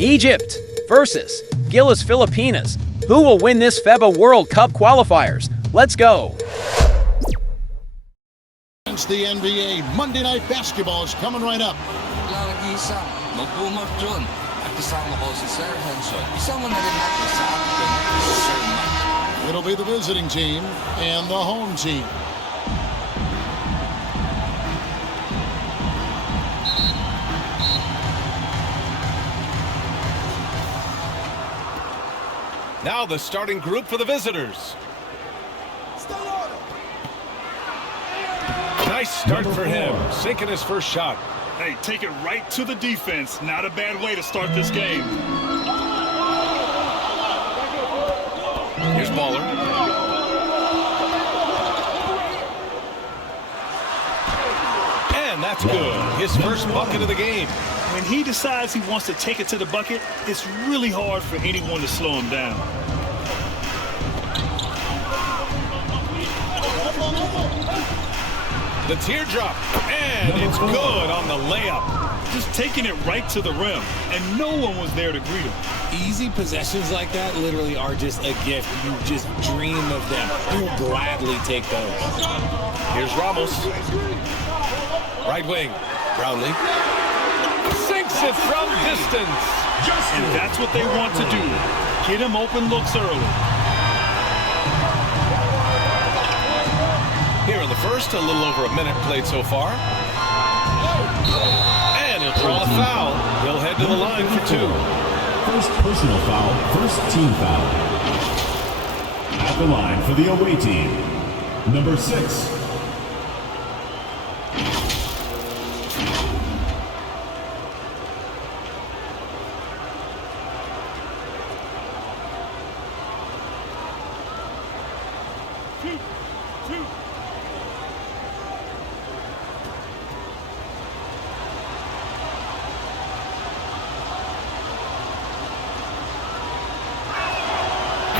Egypt versus GILAS Pilipinas. Who will win this FIBA World Cup qualifiers? Let's go. Against the NBA, Monday Night Basketball is coming right up. It'll be the visiting team and the home team. Now the starting group for the visitors. Nice start for him, sinking his first shot. Hey, take it right to the defense. Not a bad way to start this game. Here's Baller. And that's good. His first bucket of the game. When he decides he wants to take it to the bucket, it's really hard for anyone to slow him down. The teardrop, and it's good on the layup. Just taking it right to the rim, and no one was there to greet him. Easy possessions like that literally are just a gift. You just dream of them. You'll gladly take those. Here's Ramos. Right wing, Brownlee. Sinks it from distance. And that's what they want to do. Get him open looks early. Here in the first, a little over a minute played so far. And he'll draw a foul. He'll head to the line for two. First personal foul, first team foul. At the line for the away team, number 6.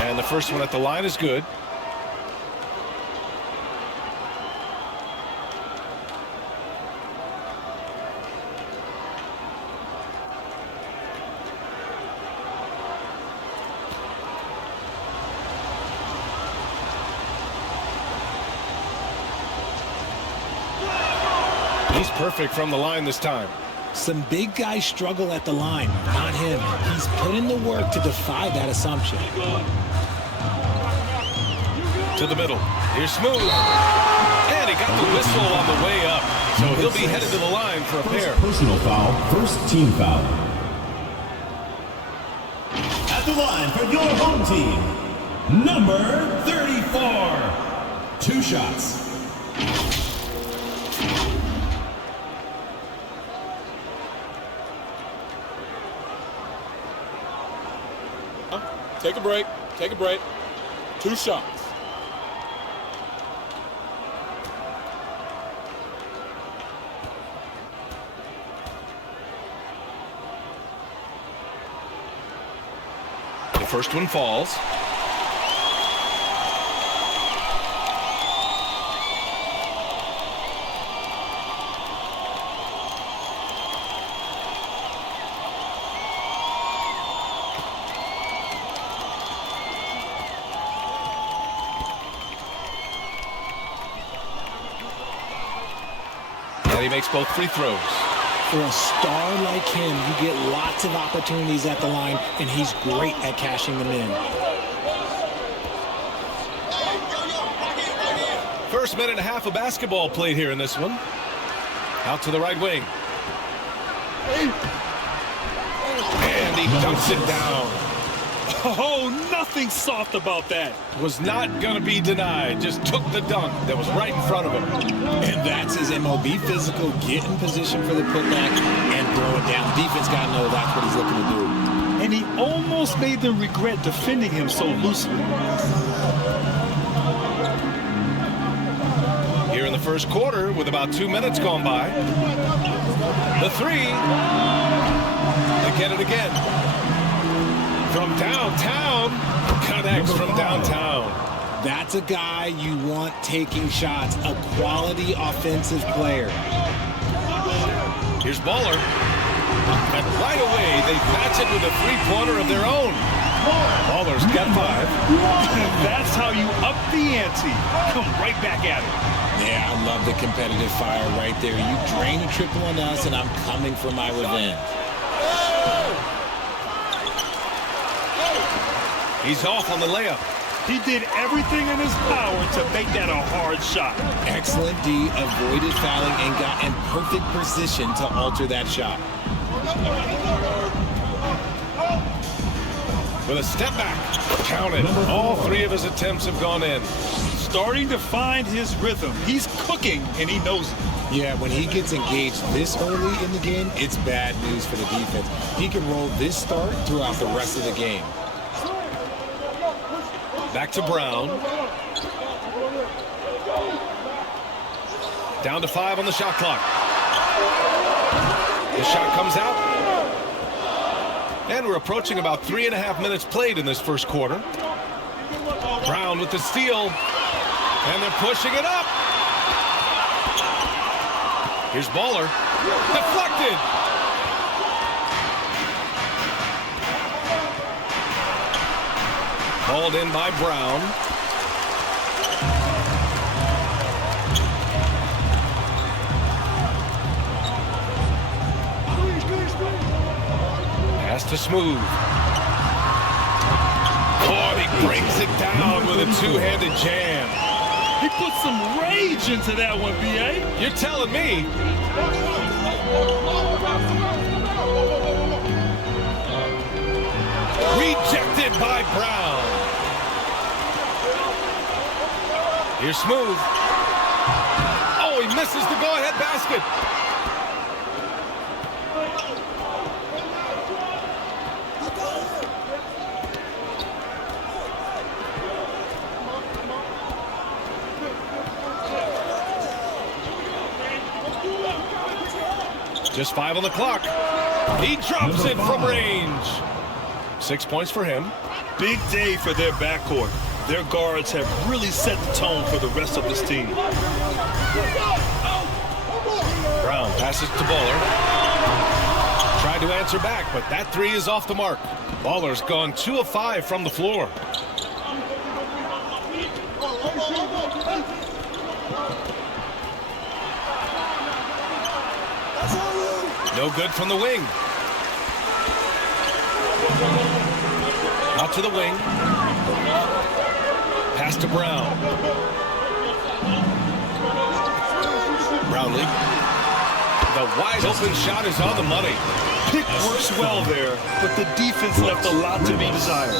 And the first one at the line is good. He's perfect from the line this time. Some big guys struggle at the line, not him. He's put in the work to defy that assumption. To the middle. Here's Smooth. And he got the whistle on the way up. So he'll be headed to the line for a pair. Personal foul, first team foul. At the line for your home team, number 34. 2 shots. Take a break. Take a break. 2 shots. The first one falls. And he makes both free throws. For a star like him, you get lots of opportunities at the line, and he's great at cashing them in. First minute and a half of basketball played here in this one. Out to the right wing. And he dumps it down. Oh, nothing soft about that. Was not going to be denied. Just took the dunk that was right in front of him. And that's his MO. Be physical, get in position for the putback, and throw it down. The defense got to know that's what he's looking to do. And he almost made them regret defending him so loosely. Here in the first quarter, with about 2 minutes gone by. The three. They get it again. From downtown, connects from downtown. That's a guy you want taking shots, a quality offensive player. Here's Baller. And right away, they match it with a three-pointer of their own. Ballers got 5. That's how you up the ante. Come right back at it. Yeah, I love the competitive fire right there. You drain a triple on us, and I'm coming for my revenge. He's off on the layup. He did everything in his power to make that a hard shot. Excellent D, avoided fouling and got in perfect position to alter that shot. With a step back. Counted. All 3 of his attempts have gone in. Starting to find his rhythm. He's cooking, and he knows it. Yeah, when he gets engaged this early in the game, it's bad news for the defense. He can roll this start throughout the rest of the game. Back to Brown. Down to 5 on the shot clock. The shot comes out. And we're approaching about 3.5 minutes played in this first quarter. Brown with the steal. And they're pushing it up. Here's Baller. Deflected. Hauled in by Brown. Pass to Smooth. Oh, he brings it down with a two-handed jam. He put some rage into that one, B.A. You're telling me. Rejected by Brown. Here's Smooth. Oh, he misses the go-ahead basket. Just 5 on the clock. He drops it from range. 6 points for him. Big day for their backcourt. Their guards have really set the tone for the rest of this team. Brown passes to Baller. Tried to answer back, but that 3 is off the mark. Baller's gone 2 of 5 from the floor. No good from the wing. Out to the wing. Pass to Brown. Brownlee. The wide open shot is on the money. Pick works well there, but the defense left a lot to be desired.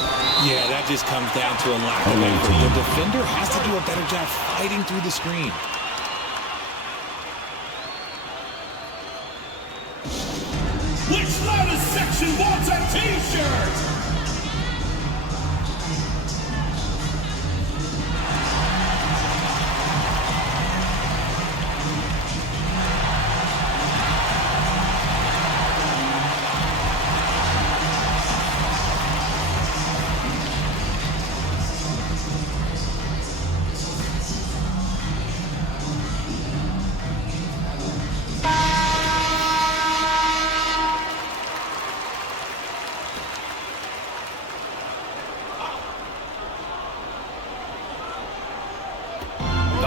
Yeah, that just comes down to a lack of effort. The defender has to do a better job fighting through the screen. Which loudest section wants a t-shirt?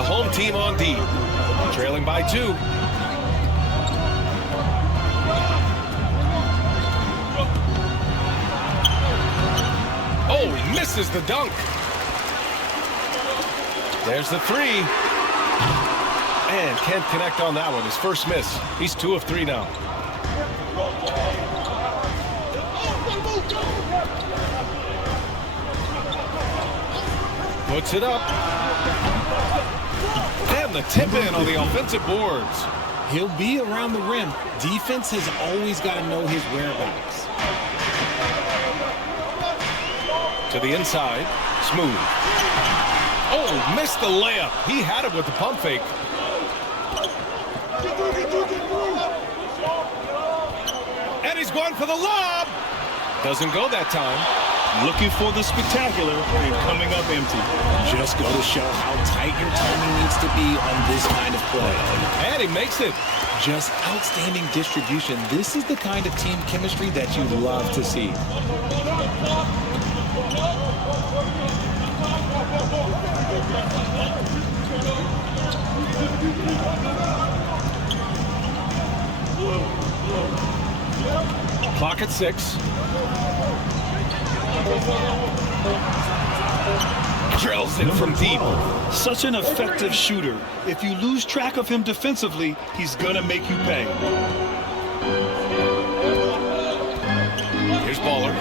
Home team on D, trailing by 2. Oh, he misses the dunk. There's the 3. And can't connect on that one. His first miss. He's 2 of 3 now. Puts it up. And the tip in on the offensive boards. He'll be around the rim. Defense has always got to know his whereabouts. To the inside. Smooth. Oh, missed the layup. He had it with the pump fake. And he's going for the lob. Doesn't go that time. Looking for the spectacular and coming up empty. Just go to show how tight your timing needs to be on this kind of play. And he makes it. Just outstanding distribution. This is the kind of team chemistry that you love to see. Clock at 6. Drills it from deep. Such an effective shooter. If you lose track of him defensively, he's gonna make you pay. Here's Baller.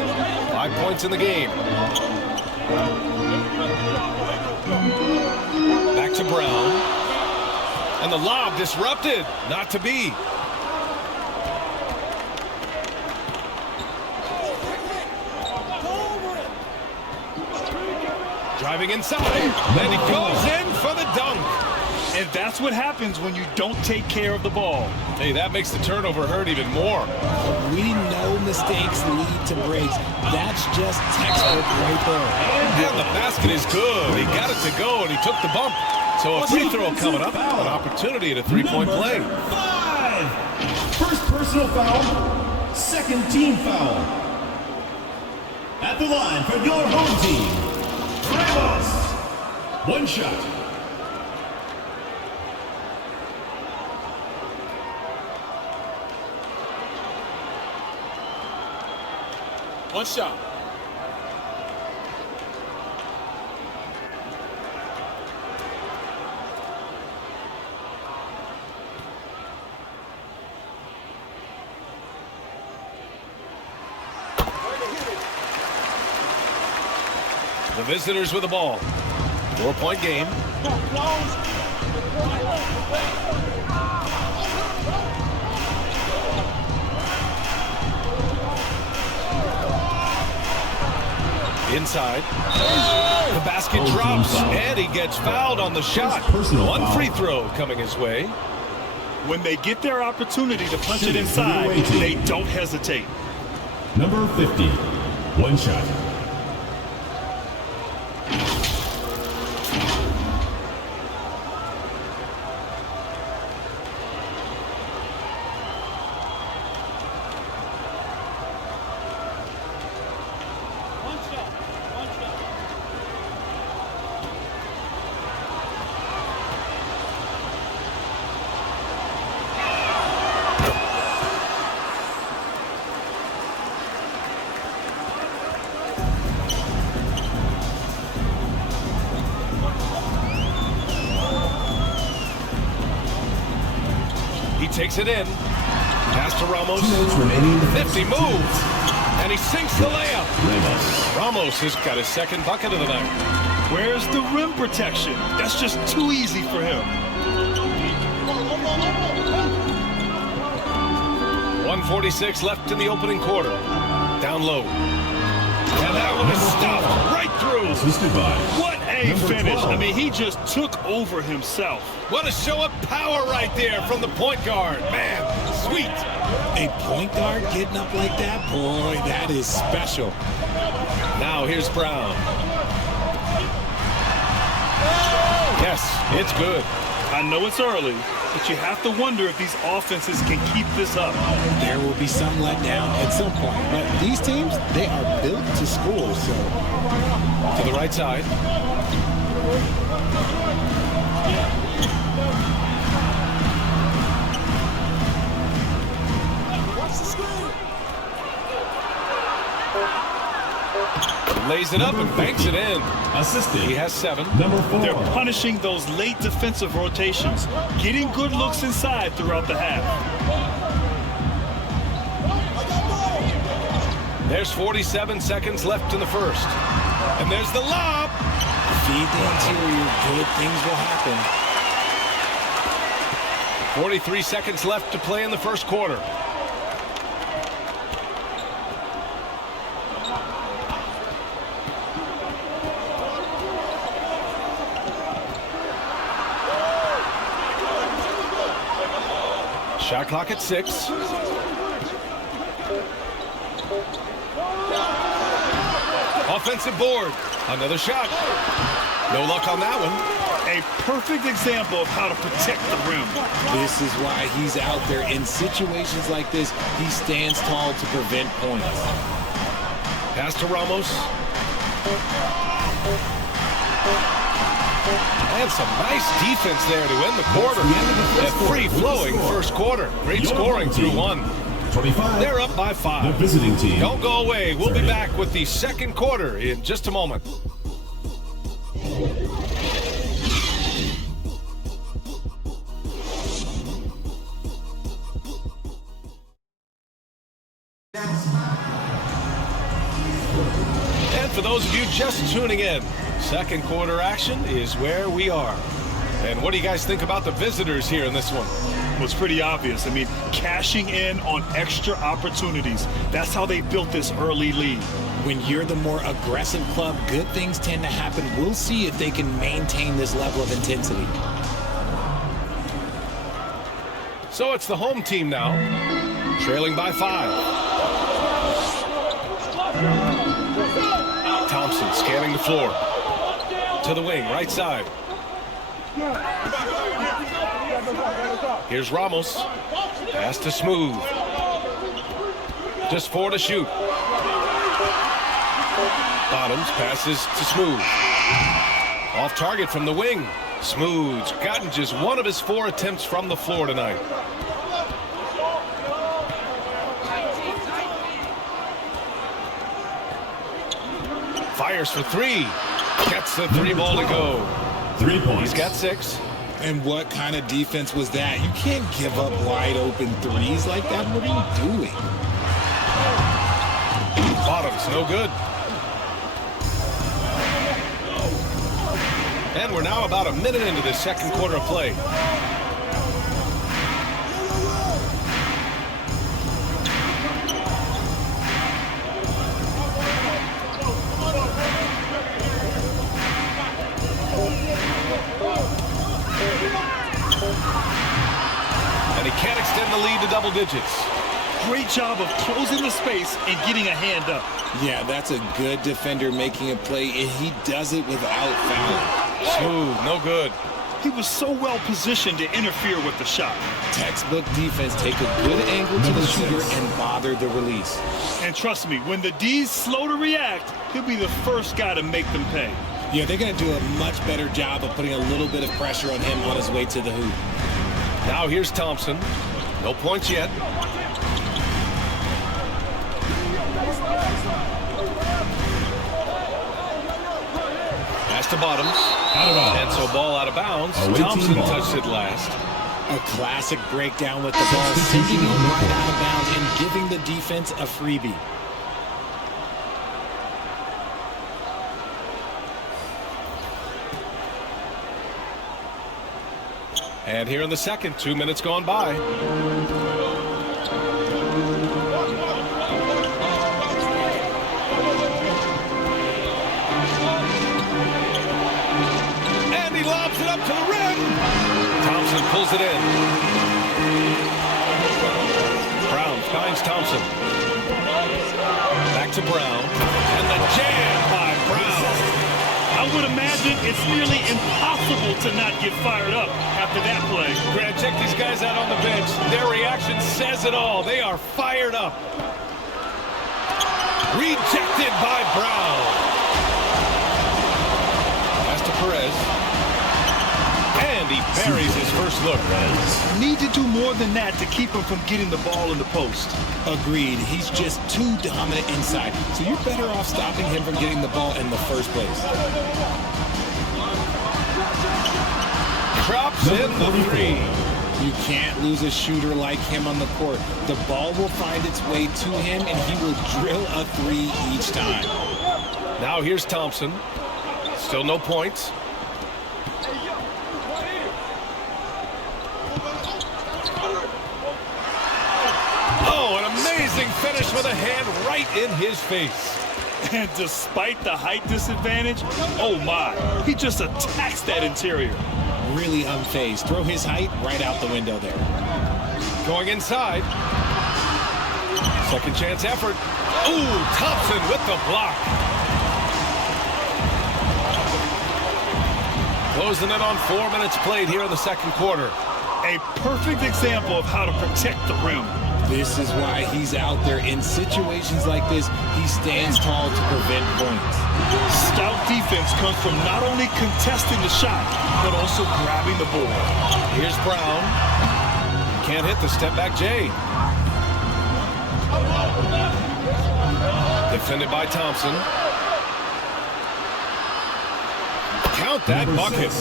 5 points in the game. Back to Brown. And the lob disrupted. Not to be. Driving inside, and he goes in for the dunk. And that's what happens when you don't take care of the ball. Hey, that makes the turnover hurt even more. We know mistakes lead to breaks. That's just textbook right there. And the basket is good. He got it to go, and he took the bump. So a free throw coming up, an opportunity at a three-point play. 5. First personal foul, second team foul. At the line for your home team, Ramos. 1 shot. One shot. The visitors with the ball. 4-point game. Inside. The basket drops, and he gets fouled on the shot. One free throw coming his way. When they get their opportunity to punch it inside, they don't hesitate. Number 50, 1 shot. Takes it in. Pass to Ramos. 2 minutes remaining. 50 moves. And he sinks the layup. Ramos has got his second bucket of the night. Where's the rim protection? That's just too easy for him. 1:46 left in the opening quarter. Down low. And that one is stuffed right through. What a finish. I mean, he just took over himself. What a show of power right there from the point guard. Man, sweet. A point guard getting up like that? Boy, that is special. Now here's Brown. Yes, it's good. I know it's early, but you have to wonder if these offenses can keep this up. There will be some letdown at some point, but these teams, they are built to score, so. To the right side. Lays it up and banks it in. Assisted. He has 7. Number 4. They're punishing those late defensive rotations, getting good looks inside throughout the half. There's 47 seconds left in the first. And there's the lob. Feed the interior, good things will happen. 43 seconds left to play in the first quarter. Shot clock at 6. Offensive board. Another shot. No luck on that one. A perfect example of how to protect the rim. This is why he's out there. In situations like this, he stands tall to prevent points. Pass to Ramos. And some nice defense there to end the quarter. A free-flowing first quarter. Great scoring through one. 25. They're up by 5. The visiting team. Don't go away. We'll be back with the second quarter in just a moment. And for those of you just tuning in, second quarter action is where we are. And what do you guys think about the visitors here in this one? Well, it's pretty obvious. I mean, cashing in on extra opportunities. That's how they built this early lead. When you're the more aggressive club, good things tend to happen. We'll see if they can maintain this level of intensity. So it's the home team now, trailing by 5. Thompson scanning the floor. To the wing, right side. Here's Ramos. Pass to Smooth. Just 4 to shoot. Bottoms passes to Smooth. Off target from the wing. Smooth's gotten just 1 of his 4 attempts from the floor tonight. Fires for 3. Gets the 3 ball to go. 3 points. He's got 6. And what kind of defense was that? You can't give up wide open threes like that. What are you doing? Bottoms, no good. And we're now about a minute into the second quarter of play. And he can't extend the lead to double digits. Great job of closing the space and getting a hand up. Yeah, that's a good defender making a play, and he does it without fouling. Smooth, no good. He was so well positioned to interfere with the shot. Textbook defense, take a good angle to the shooter and bother the release. And trust me, when the D's slow to react, he'll be the first guy to make them pay. Yeah, they're going to do a much better job of putting a little bit of pressure on him on his way to the hoop. Now here's Thompson. No points yet. Pass to Bottoms. And so ball out of bounds. Thompson touched it last. A classic breakdown with the ball, sending him right out of bounds and giving the defense a freebie. And here in the second, 2 minutes gone by. And he lobs it up to the rim. Thompson pulls it in. Brown finds Thompson. Back to Brown. And the jam by Brown. I would imagine it's nearly impossible to not get fired up after that play. Grant, check these guys out on the bench. Their reaction says it all. They are fired up. Rejected by Brown. Pass to Perez. And he buries his first look. Need to do more than that to keep him from getting the ball in the post. Agreed. He's just too dominant inside. So you're better off stopping him from getting the ball in the first place. Drops in the 3. You can't lose a shooter like him on the court. The ball will find its way to him, and he will drill a 3 each time. Now here's Thompson. Still no points. Oh, an amazing finish with a hand right in his face. And despite the height disadvantage, oh my, he just attacks that interior. Really unfazed. Throw his height right out the window there. Going inside. Second chance effort. Ooh, Thompson with the block. Closing in on 4 minutes played here in the second quarter. A perfect example of how to protect the rim. This is why he's out there. In situations like this, he stands tall to prevent points. Stout defense comes from not only contesting the shot, but also grabbing the ball. Here's Brown. Can't hit the step back J. Defended by Thompson. Count that bucket.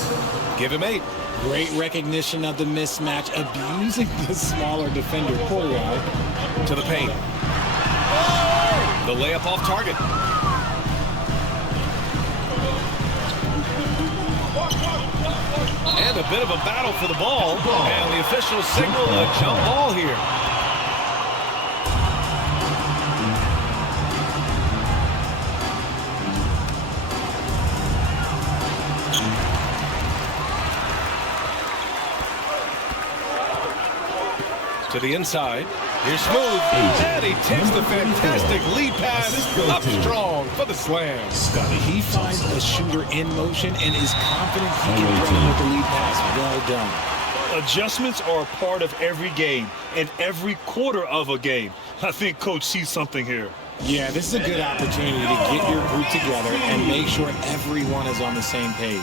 Give him 8. Great recognition of the mismatch, abusing the smaller defender. Poor guy. To the paint. The layup off target. And a bit of a battle for the ball. And the officials signal a jump ball here. To the inside. Here's Smooth. And he takes the fantastic lead pass up strong for the slam. He finds a shooter in motion and is confident he can run with the lead pass. Well done. Adjustments are a part of every game and every quarter of a game. I think Coach sees something here. Yeah, this is a good opportunity to get your group together and make sure everyone is on the same page.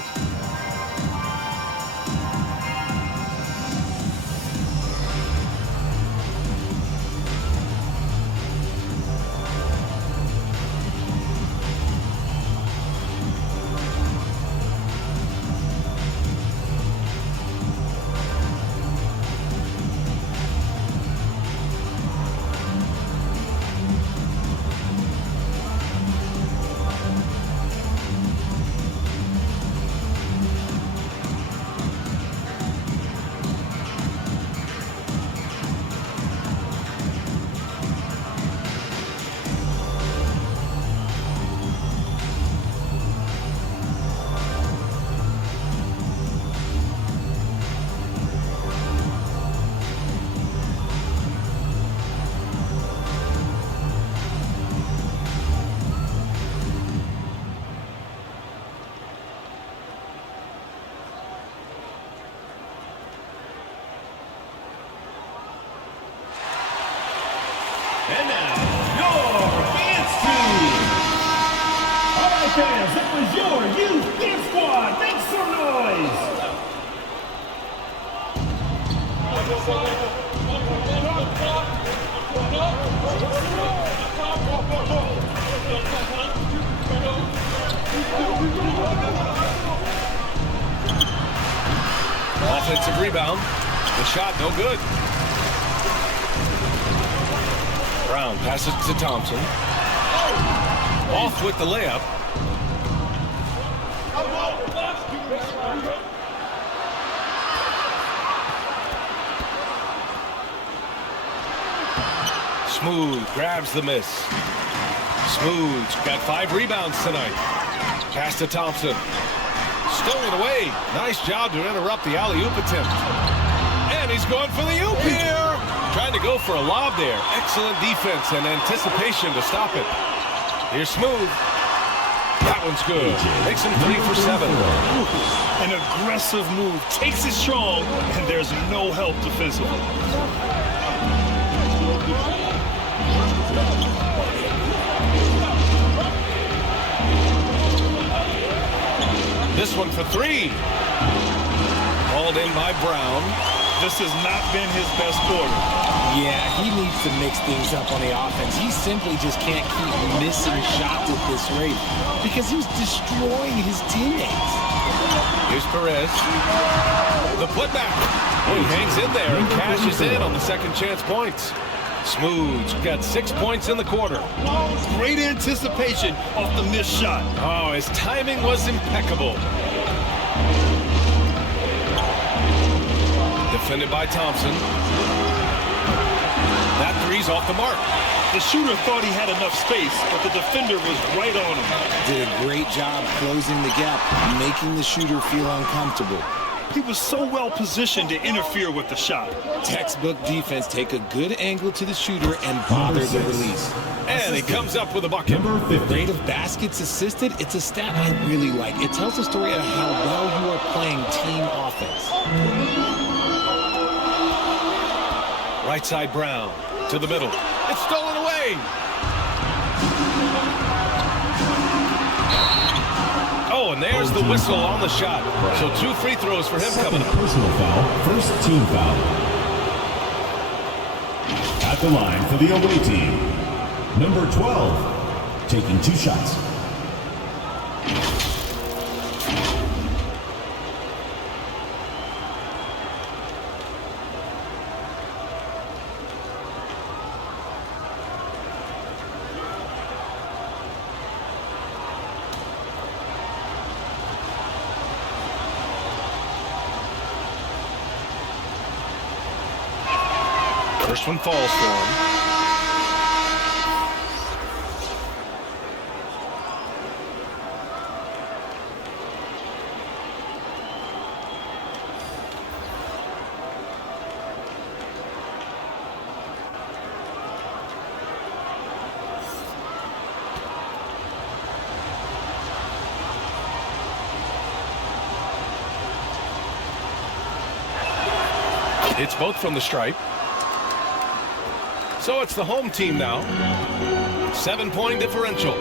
And now, your dance team. All right, fans, that was your youth dance squad. Make some noise. Offensive rebound. The shot no good. Brown passes to Thompson. Off with the layup. Smooth grabs the miss. Smooth's got 5 rebounds tonight. Pass to Thompson. Stolen away. Nice job to interrupt the alley-oop attempt. And he's going for the oop here. Trying to go for a lob there. Excellent defense and anticipation to stop it. Here's Smooth. That one's good. Makes him 3 for 7. An aggressive move. Takes it strong, and there's no help defensively. This one for 3. Hauled in by Brown. This has not been his best quarter. Yeah, he needs to mix things up on the offense. He simply just can't keep missing shots at this rate because he's destroying his teammates. Here's Perez. The putback. He hangs in there and cashes in on the second chance points. Smooth's got 6 points in the quarter. Great anticipation off the missed shot. Oh, his timing was impeccable. Defended by Thompson. That three's off the mark. The shooter thought he had enough space, but the defender was right on him. Did a great job closing the gap, making the shooter feel uncomfortable. He was so well positioned to interfere with the shot. Textbook defense, take a good angle to the shooter and bother the release. And he comes up with a bucket. The rate of baskets assisted, it's a stat I really like. It tells the story of how well you are playing team offense. Right side Brown to the middle. It's stolen away. Oh, and there's the whistle on the shot. So 2 free throws for him coming up. Personal foul, first team foul. At the line for the away team, number 12, taking 2 shots. First one falls for him. It's both from the stripe. So it's the home team now. 7-point differential.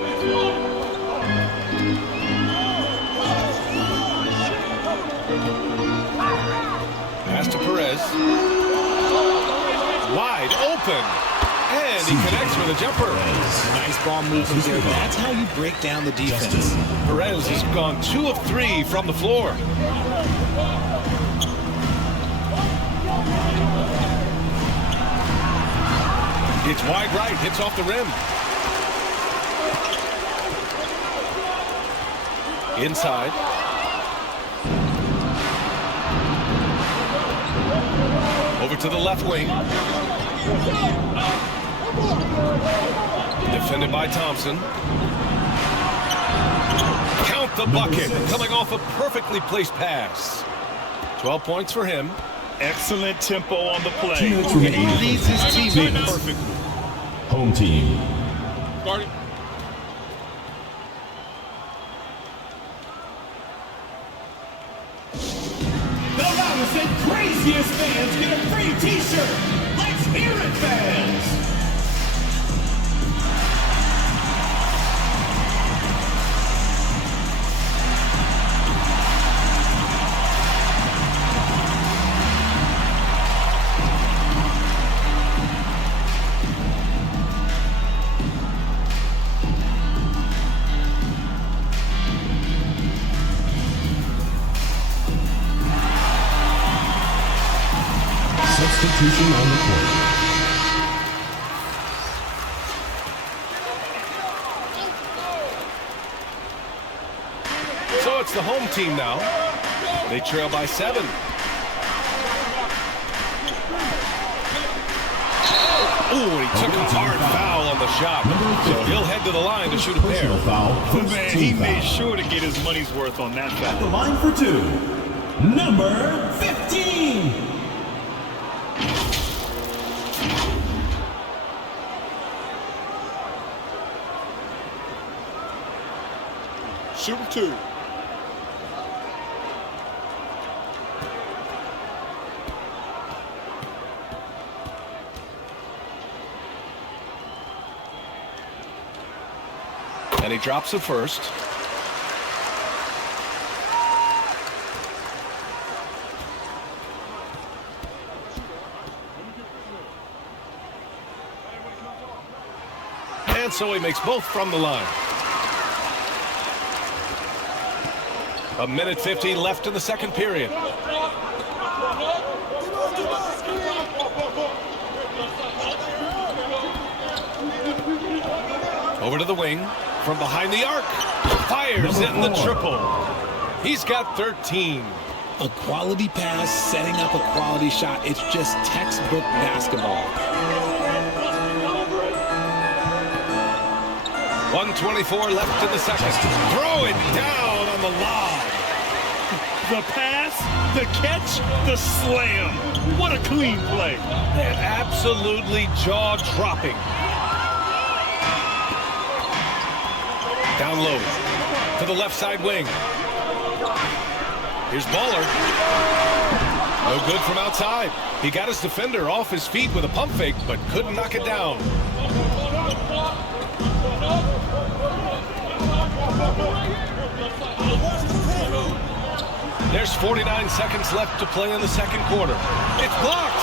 Pass to Perez. Wide open. And he connects with a jumper. Nice ball movement there. That's how you break down the defense. Perez has gone 2 of 3 from the floor. It's wide right, hits off the rim. Inside. Over to the left wing. Defended by Thompson. Count the bucket, coming off a perfectly placed pass. 12 points for him. Excellent tempo on the play. He leads his teammates perfectly. Home team. Guard it. The loudest and craziest fans get a free t-shirt. Let's hear it, fans. Substitution on the court. So it's the home team now. They trail by 7. Ooh, he took a hard foul on the shot. So he'll head to the line to shoot a pair. Personal foul, first Man, team he foul. made sure to get his money's worth on that At foul. the line for 2, number 15. Shooting 2. And he drops it first. And so he makes both from the line. 1:15 left in the second period. Over to the wing. From behind the arc. Fires in the triple. He's got 13. A quality pass, setting up a quality shot. It's just textbook basketball. 1:24 left in the second. Throw it down on the lob. The pass, the catch, the slam. What a clean play. And absolutely jaw-dropping. Down low to the left side wing. Here's Baller. No good from outside. He got his defender off his feet with a pump fake, but couldn't knock it down. There's 49 seconds left to play in the second quarter. It's blocked.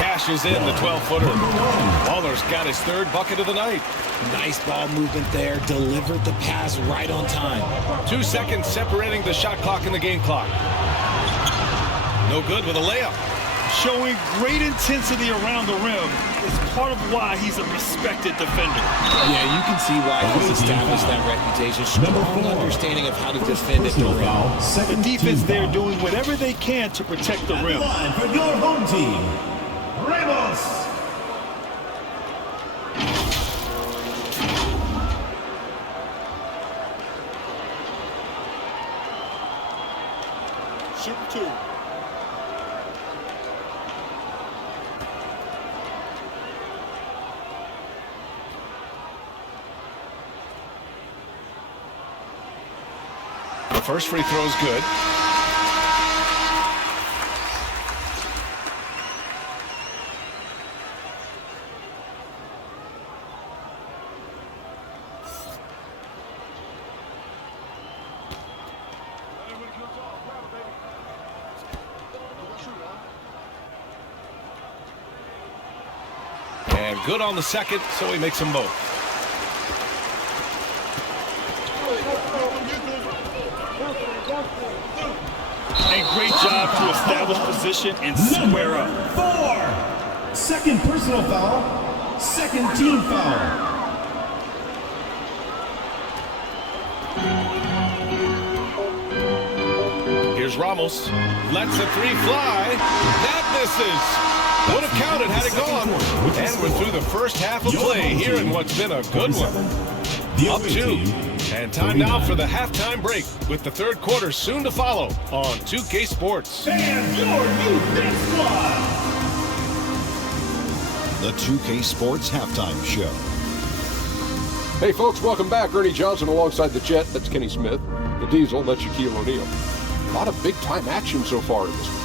Cashes in the 12-footer. Baller's got his third bucket of the night. Nice ball movement there. Delivered the pass right on time. 2 seconds separating the shot clock and the game clock. No good with a layup. Showing great intensity around the rim is part of why he's a respected defender. Yeah, you can see why he's established that reputation. Strong understanding of how to defend at the rim. The defense there doing whatever they can to protect the rim. Line for your home team, Ramos. Shooting 2. The first free throw is good. And good on the second, so he makes them both. And great job to establish position and square up. 4. Second personal foul. Second team foul. Here's Ramos. Lets the three fly. That misses. Would have counted had it gone. And we're through the first half of play here in what's been a good one. Up 2. And time now for the halftime break, with the third quarter soon to follow on 2K Sports. And your new big squad. The 2K Sports Halftime Show. Hey folks, welcome back. Ernie Johnson alongside the Jet, that's Kenny Smith. The Diesel, that's Shaquille O'Neal. A lot of big-time action so far in this one.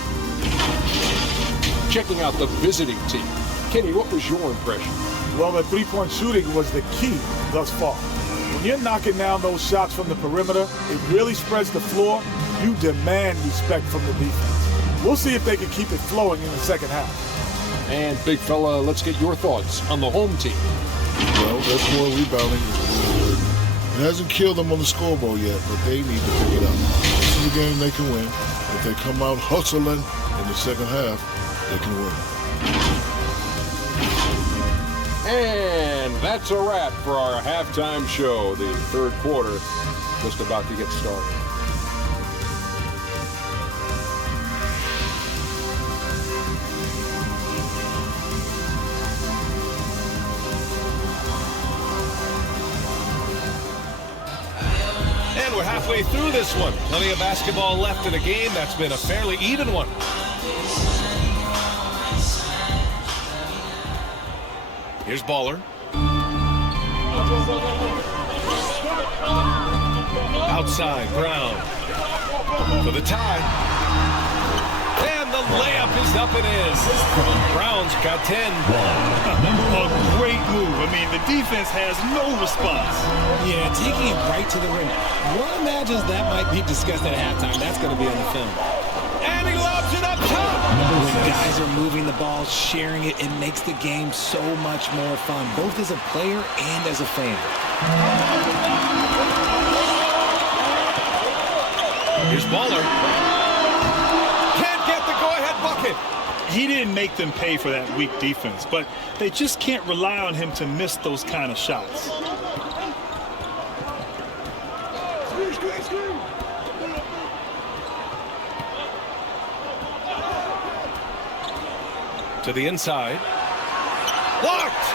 Checking out the visiting team. Kenny, what was your impression? Well, the three-point shooting was the key thus far. When you're knocking down those shots from the perimeter, it really spreads the floor. You demand respect from the defense. We'll see if they can keep it flowing in the second half. And big fella, let's get your thoughts on the home team. Well, their poor rebounding is really hurt. It hasn't killed them on the scoreboard yet, but they need to pick it up. This is a game they can win. If they come out hustling in the second half, they can win. And that's a wrap for our halftime show. The third quarter just about to get started. And we're halfway through this one. Plenty of basketball left in a game that's been a fairly even one. Here's Baller. Outside, Brown. For the tie. And the layup is up and in. Brown's got 10. A great move. I mean, the defense has no response. Yeah, taking it right to the rim. One imagines that might be discussed at halftime. That's going to be on the film. And he lobs it up top. When guys are moving the ball, sharing it, it makes the game so much more fun, both as a player and as a fan. Here's Baller. Can't get the go-ahead bucket. He didn't make them pay for that weak defense, but they just can't rely on him to miss those kind of shots. To the inside. Blocked!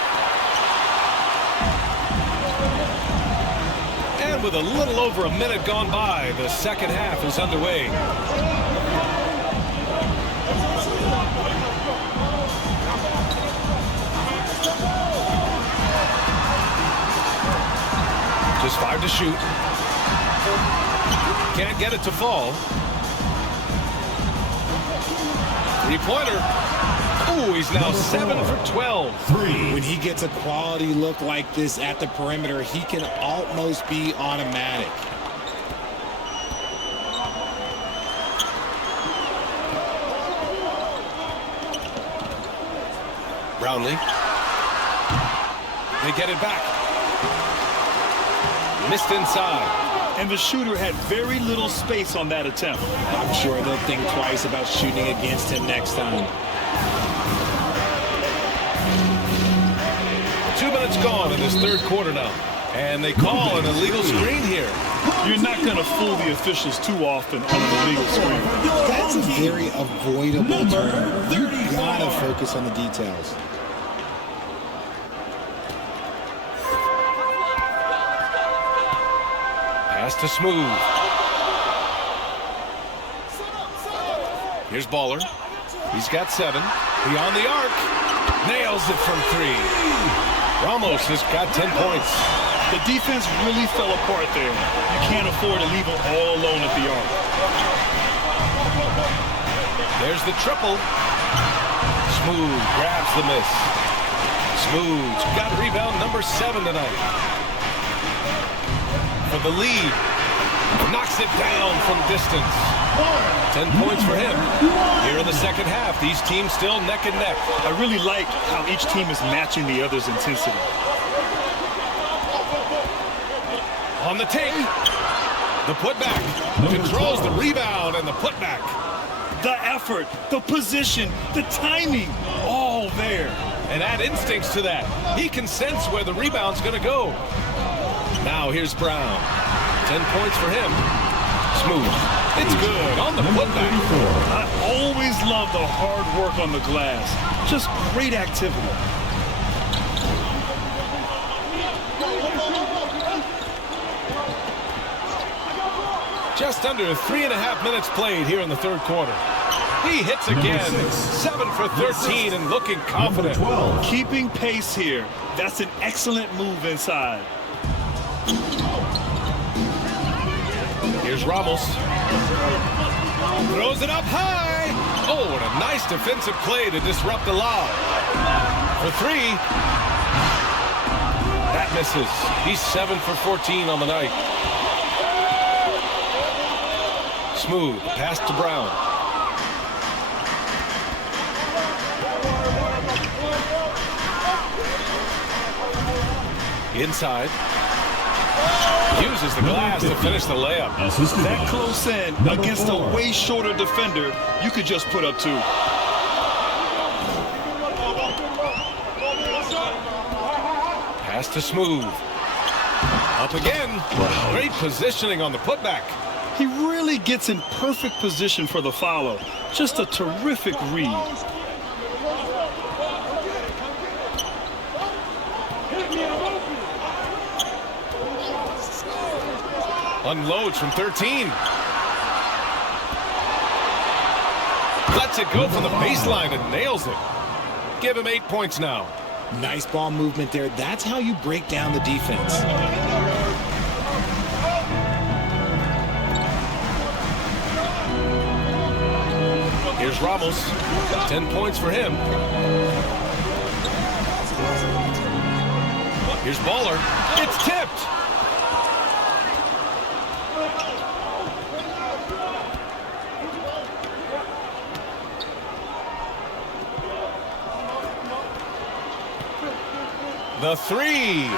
And And with a little over a minute gone by, the second half is underway. Just 5 to shoot. Can't get it to fall. Three-pointer. Ooh, he's now 7 for 12. When he gets a quality look like this at the perimeter, he can almost be automatic. Brownlee. They get it back. Missed inside. And the shooter had very little space on that attempt. I'm sure they'll think twice about shooting against him next time. 2 minutes gone in this third quarter now. And they call an illegal screen here. You're not going to fool the officials too often on an illegal screen. That's a very avoidable term. You gotta focus on the details. Pass to Smooth. Here's Baller. He's got 7. Beyond the arc. Nails it from 3. Ramos has got 10 points. The defense really fell apart there. You can't afford to leave them all alone at the arc. There's the triple. Smooth grabs the miss. Smooth's got rebound number 7 tonight. For the lead. Knocks it down from distance. 10 points for him. Here in the second half, these teams still neck and neck. I really like how each team is matching the other's intensity. On the take. The putback. Controls the rebound and the putback. The effort, the position, the timing, all there. And add instincts to that. He can sense where the rebound's going to go. Now here's Brown. 10 points for him. Smooth. It's good on the putback. I always love the hard work on the glass. Just great activity. Just under 3.5 minutes played here in the third quarter. He hits again. 7 for 13 and looking confident. Keeping pace here. That's an excellent move inside. Here's Ramos. Throws it up high. Oh, and a nice defensive play to disrupt the lob. For 3. That misses. He's 7 for 14 on the night. Smooth. Pass to Brown. Inside. Uses the glass to finish the layup. That close in against a way shorter defender, you could just put up 2. Pass to Smooth. Up again. Great positioning on the putback. He really gets in perfect position for the follow. Just a terrific read. Unloads from 13. Lets it go from the baseline and nails it. Give him 8 points now. Nice ball movement there. That's how you break down the defense. Here's Ramos. 10 points for him. Here's Baller. It's tipped. The 3.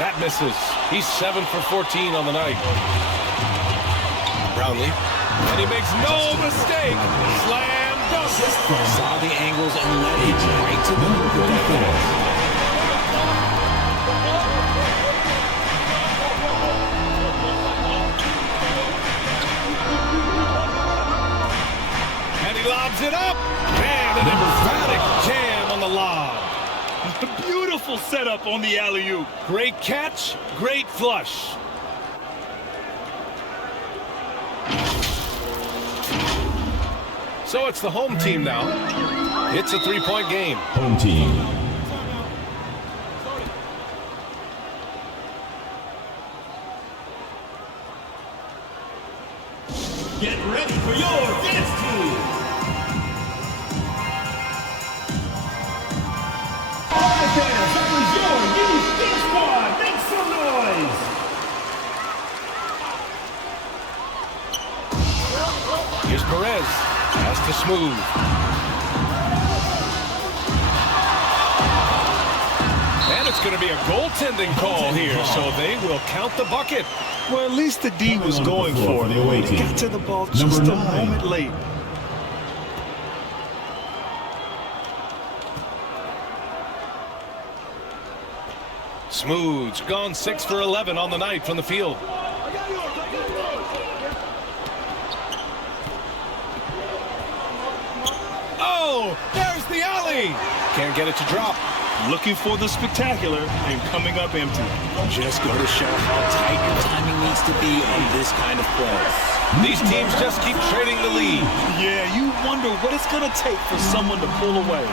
That misses. He's 7 for 14 on the night. Brownlee. And he makes no mistake. Slam dunk. Saw the angles and let it right to the hoop. And he lobs it up. And an emphatic jam on the lob. Beautiful setup on the alley-oop. Great catch, great flush. So it's the home team now. It's a three-point game. Home team. Get ready for your dance team. All right, fans, that was your youth dance squad. Make some noise. Here's Perez. Pass to Smooth. And it's going to be a goaltending call here, so they will count the bucket. Well, at least the D was going for it. He got to the ball just a moment late. Smooth's gone 6 for 11 on the night from the field. Oh, there's the alley. Can't get it to drop. Looking for the spectacular and coming up empty. Just go to show how tight your timing needs to be on this kind of play. These teams just keep trading the lead. Yeah, you wonder what it's going to take for someone to pull away.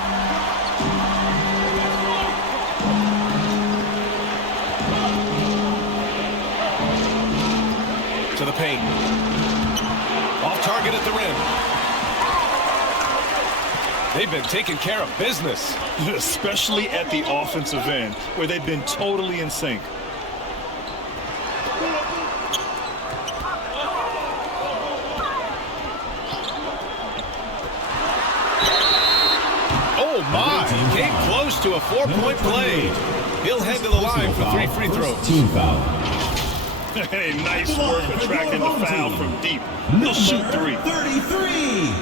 To the paint. Off target at the rim. They've been taking care of business. Especially at the offensive end, where they've been totally in sync. Oh my, came close to a 4-point play. He'll head to the line for 3 free throws. Team foul. Hey, nice work attracting the foul from deep. He'll shoot 3. 33.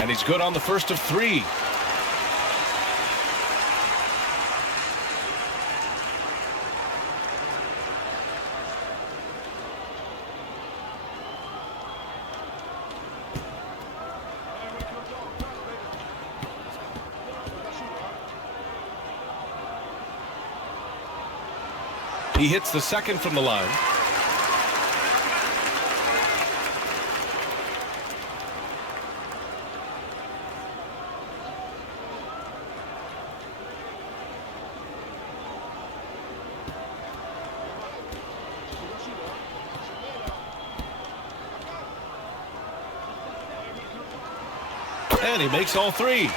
And he's good on the first of 3. He hits the second from the line. And he makes all 3.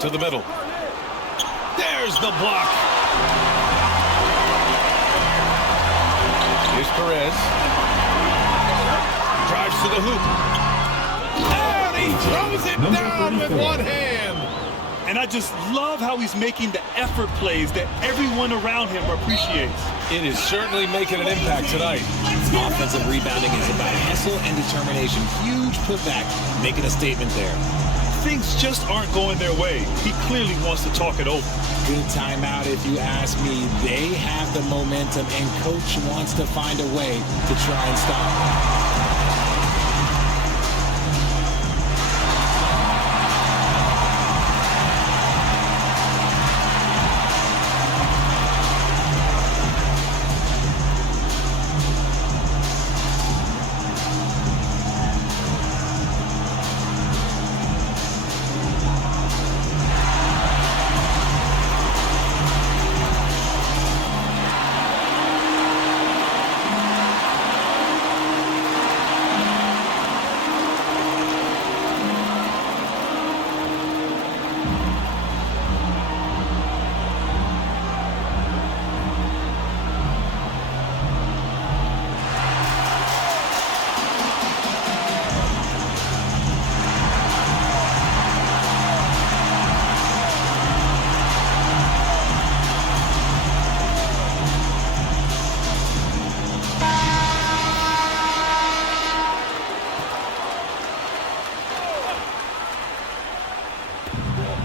To the middle. There's the block. Here's Perez. Drives to the hoop. And he throws it down with one hand. And I just love how he's making the effort plays that everyone around him appreciates. It is certainly making an impact tonight. Offensive rebounding is about hustle and determination. Huge putback, making a statement there. Things just aren't going their way. He clearly wants to talk it over. Good timeout if you ask me. They have the momentum and coach wants to find a way to try and stop.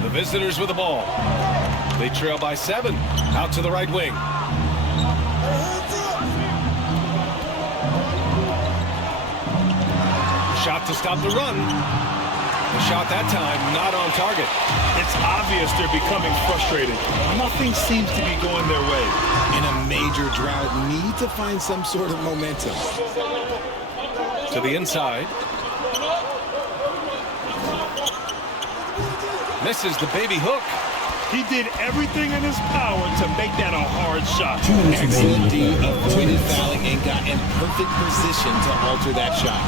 The visitors with the ball. They trail by 7. Out to the right wing. Shot to stop the run. The shot that time not on target. It's obvious they're becoming frustrated. Nothing seems to be going their way. In a major drought, need to find some sort of momentum. To the inside. Misses the baby hook. He did everything in his power to make that a hard shot. Excellent D, avoided fouling and got in perfect position to alter that shot.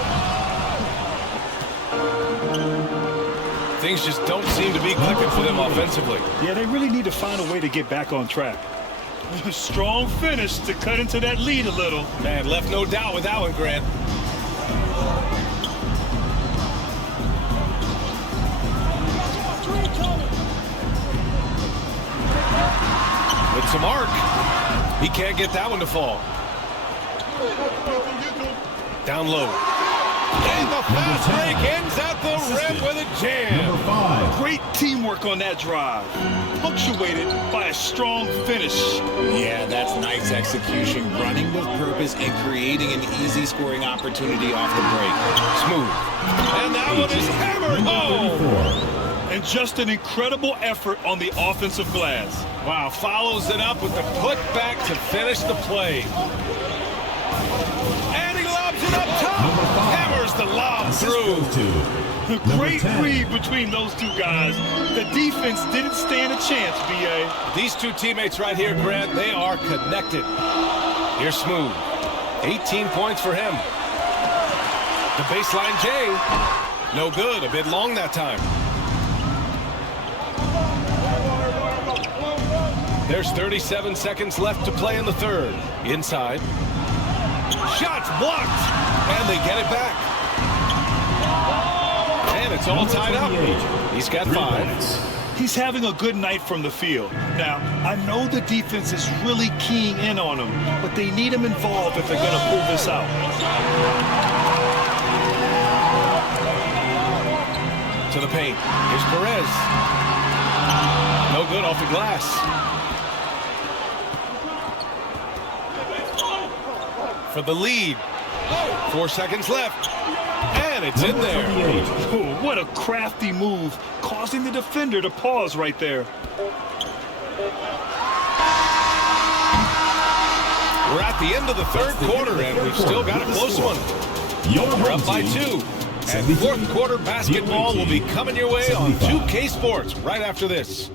Things just don't seem to be clicking for them offensively. Yeah, they really need to find a way to get back on track. A strong finish to cut into that lead a little. Man, left no doubt with that one, Grant. With some arc. He can't get that one to fall. Down low. And the fast break ends at the rim with a jam. Number 5. Great teamwork on that drive. Punctuated by a strong finish. Yeah, that's nice execution. Running with purpose and creating an easy scoring opportunity off the break. Smooth. And that one is hammered home. And just an incredible effort on the offensive glass. Wow, follows it up with the putback to finish the play. And he lobs it up top. Hammers the lob through. A great read between those two guys. The defense didn't stand a chance, B.A. These two teammates right here, Grant, they are connected. Here's Smooth. 18 points for him. The baseline J. No good. A bit long that time. There's 37 seconds left to play in the third. Inside. Shots blocked. And they get it back. And it's all tied up. He's got 5. He's having a good night from the field. Now, I know the defense is really keying in on him, but they need him involved if they're going to pull this out. To the paint. Here's Perez. No good off the glass. For the lead. 4 seconds left. And it's in there. Oh, what a crafty move, causing the defender to pause right there. We're at the end of the third quarter, and we've still got a close one. We're up by 2. And fourth quarter basketball will be coming your way on 2K Sports right after this.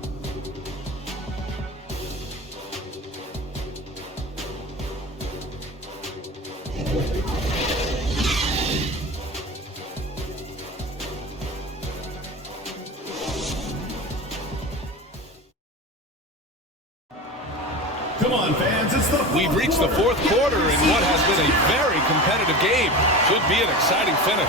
Come on, fans, it's the We've reached the fourth quarter in what has been a very competitive game. Should be an exciting finish.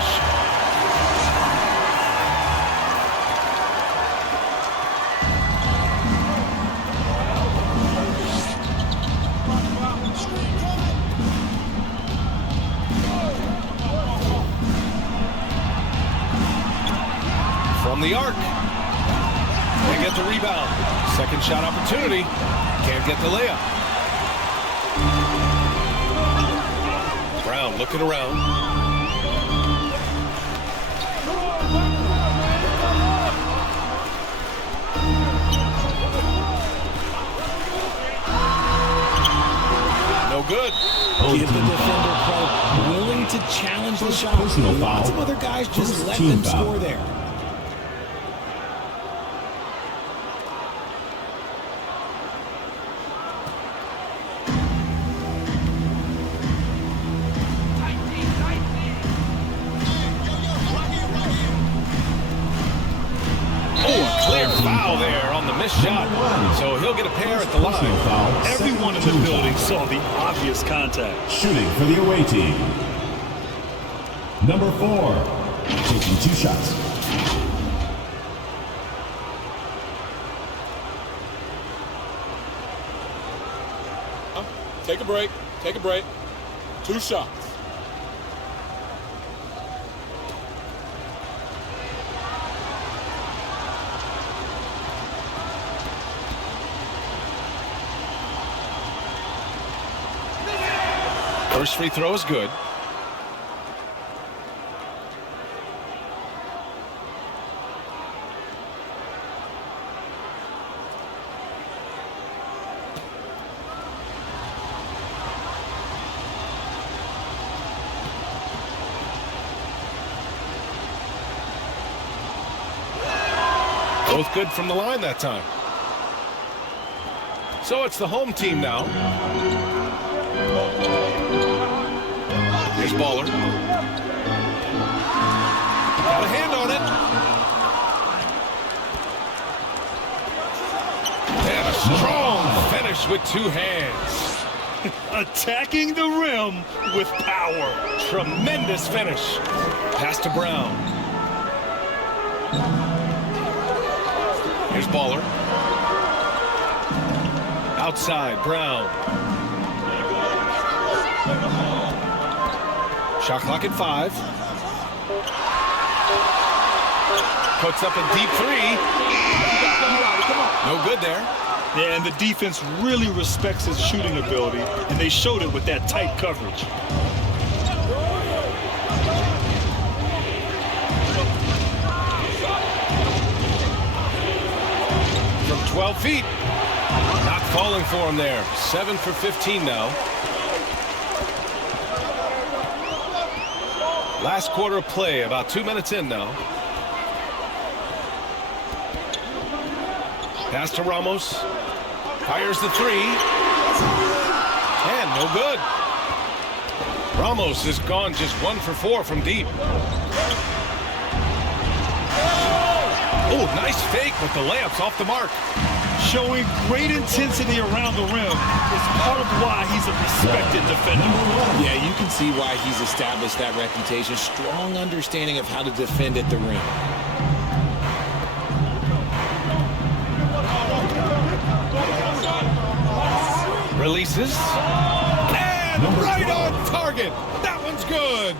From the arc. They get the rebound. Second shot opportunity. Can't get the layup. Brown looking around. No good. Give the defender credit. Willing to challenge the shot. Lots of other guys just let them score there. Foul there on the missed shot. So he'll get a pair at the line. Everyone in the building saw the obvious contact. Shooting for the away team. Number 4, taking 2 shots. Take a break. Take a break. 2 shots. First free throw is good. Both good from the line that time. So it's the home team now. Here's Baller. Got a hand on it. And a strong finish with two hands. Attacking the rim with power. Tremendous finish. Pass to Brown. Here's Baller. Outside, Brown. Shot clock at 5. Puts up a deep three. No good there. Yeah, and the defense really respects his shooting ability, and they showed it with that tight coverage. From 12 feet. Not falling for him there. 7 for 15 now. Last quarter of play, about 2 minutes in now. Pass to Ramos. Fires the three. And no good. Ramos has gone just 1 for 4 from deep. Oh, nice fake, but the layup's off the mark. Showing great intensity around the rim is part of why he's a respected defender. Yeah, you can see why he's established that reputation. Strong understanding of how to defend at the rim. Releases. And right on target. That one's good.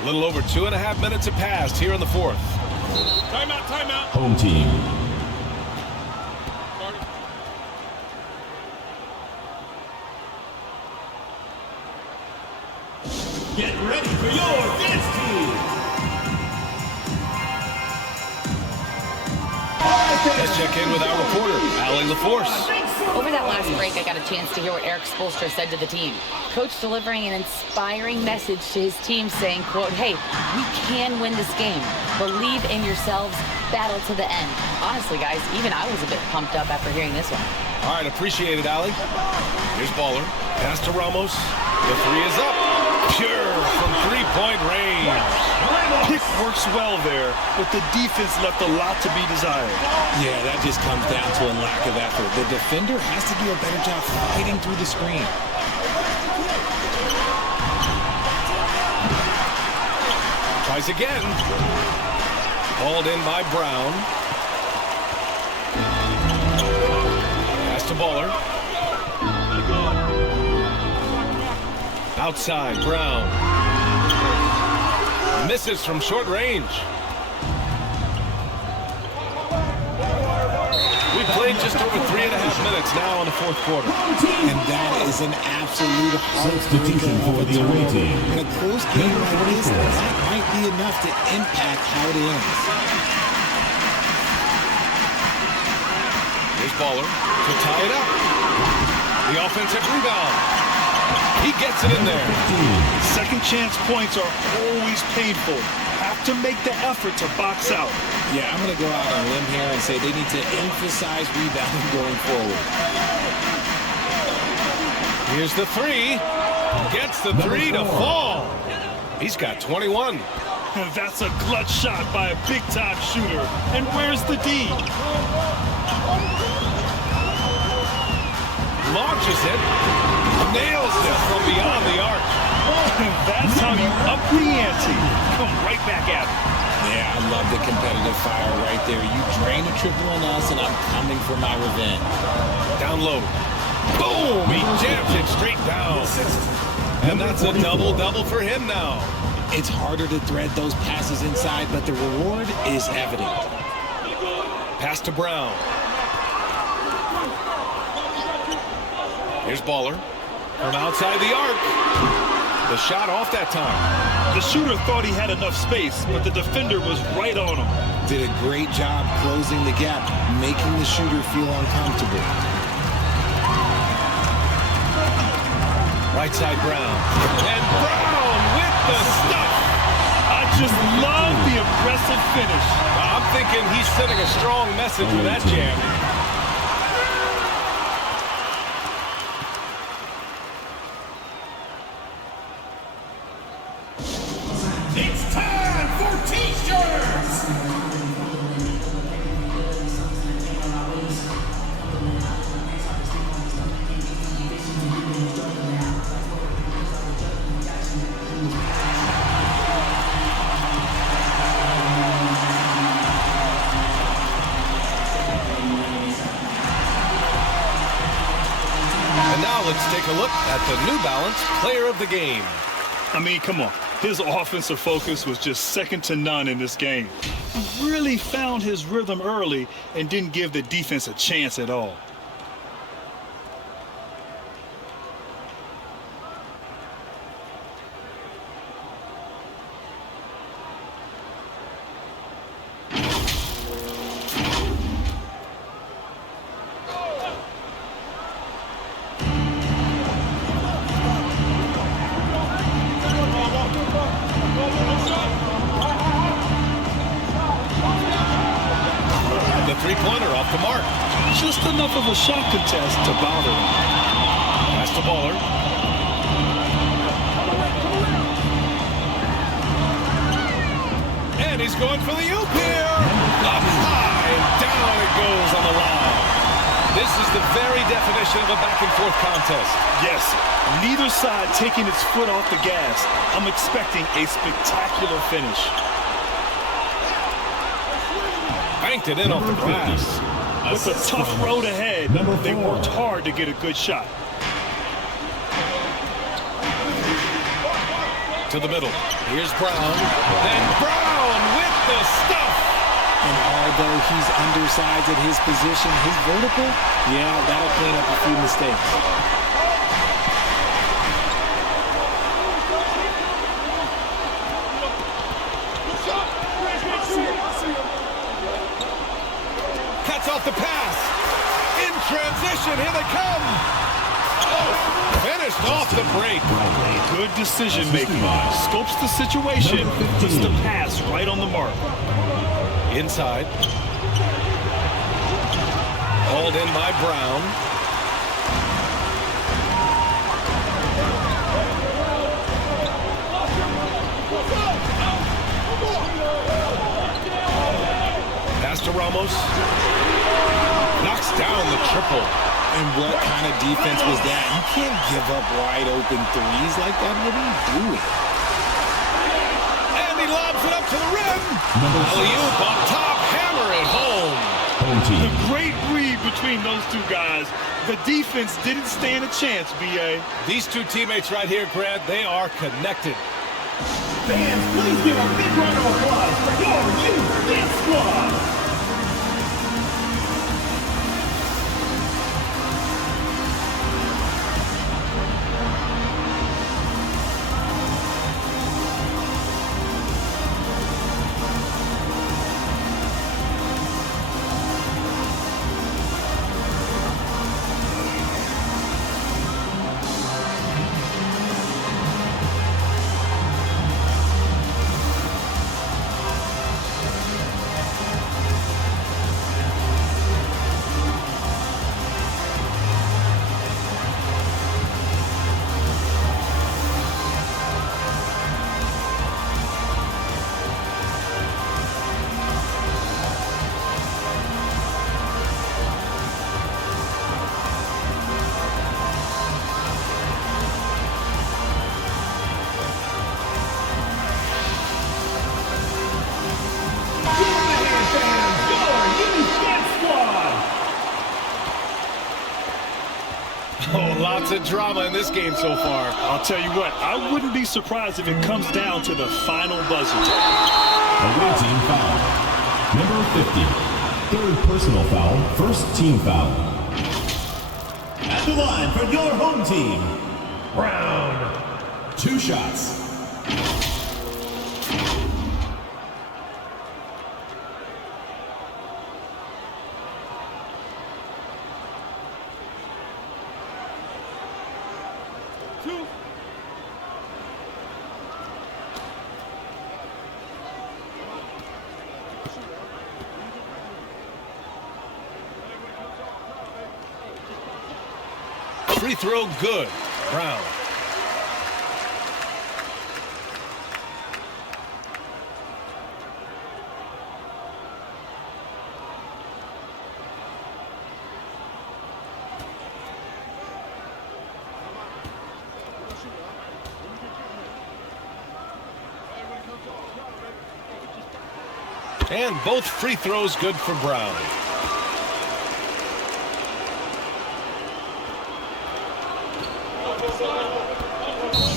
A little over 2.5 minutes have passed here in the fourth. Timeout, timeout. Home team. Get ready for your dance team. Let's check in with our reporter, Allie LaForce. Over that last break, I got a chance to hear what Eric Spoelstra said to the team. Coach delivering an inspiring message to his team saying, quote, hey, we can win this game. Believe in yourselves. Battle to the end. Honestly, guys, even I was a bit pumped up after hearing this one. All right, appreciate it, Allie. Here's Baller. Pass to Ramos. The three is up. Pure from three-point range. Pick works well there, but the defense left a lot to be desired. Yeah, that just comes down to a lack of effort. The defender has to do a better job fighting through the screen. Tries again. Hauled in by Brown. Pass to Baller. Outside, Brown. Misses from short range. We played just over 3.5 minutes now in the fourth quarter. And that is an absolute Substitution for the away team. In a close game like this, that might be enough to impact how it ends. Here's Baller to tie it up. The offensive rebound. He gets it in there. Second chance points are always painful. Have to make the effort to box out. Yeah, I'm going to go out on a limb here and say they need to emphasize rebounding going forward. Here's the three. Gets the three to fall. He's got 21. That's a clutch shot by a big-time shooter. And where's the D? Launches it. Nails it from beyond the arc. That's how you up the ante. Come right back at it. Yeah, I love the competitive fire right there. You drain a triple on us, and I'm coming for my revenge. Down low. Boom! He jams it straight down. And that's a double-double for him now. It's harder to thread those passes inside, but the reward is evident. Pass to Brown. Here's Baller. From outside the arc. The shot off that time. The shooter thought he had enough space, but the defender was right on him. Did a great job closing the gap, making the shooter feel uncomfortable. Right side Brown. And Brown with the stuff. I just love the aggressive finish. I'm thinking he's sending a strong message with that jam. It's time for T-shirts! And now let's take a look at the New Balance Player of the Game. I mean, come on. His offensive focus was just second to none in this game. He really found his rhythm early and didn't give the defense a chance at all. Three-pointer off the mark. Just enough of a shot contest to bother him. Pass to Baller. And he's going for the oop here. Up high and down it goes on the line. This is the very definition of a back-and-forth contest. Yes, neither side taking its foot off the gas. I'm expecting a spectacular finish. Banked it in off the glass. With a tough road ahead, they worked hard to get a good shot. To the middle. Here's Brown. And Brown with the stuff. And although he's undersized at his position, his vertical, yeah, that'll clean up a few mistakes. Off the pass. In transition, here they come. Oh, finished off the break. Good decision making. Scopes the situation, puts the pass right on the mark. Inside. Hauled in by Brown. Pass to Ramos. Knocks down the triple. And what kind of defense was that? You can't give up wide open threes like that. What are you doing? And he lobs it up to the rim. Alley-oop on top. Hammer it home. The great read between those two guys. The defense didn't stand a chance, B.A. These two teammates right here, Grant, they are connected. Fans, please give a big round of applause for your youth dance squad! Oh, lots of drama in this game so far. I'll tell you what, I wouldn't be surprised if it comes down to the final buzzer. Away team foul. Number 50. Third personal foul. First team foul. At the line for your home team, Round 2 shots. Free throw good. Brown. And both free throws good for Brown.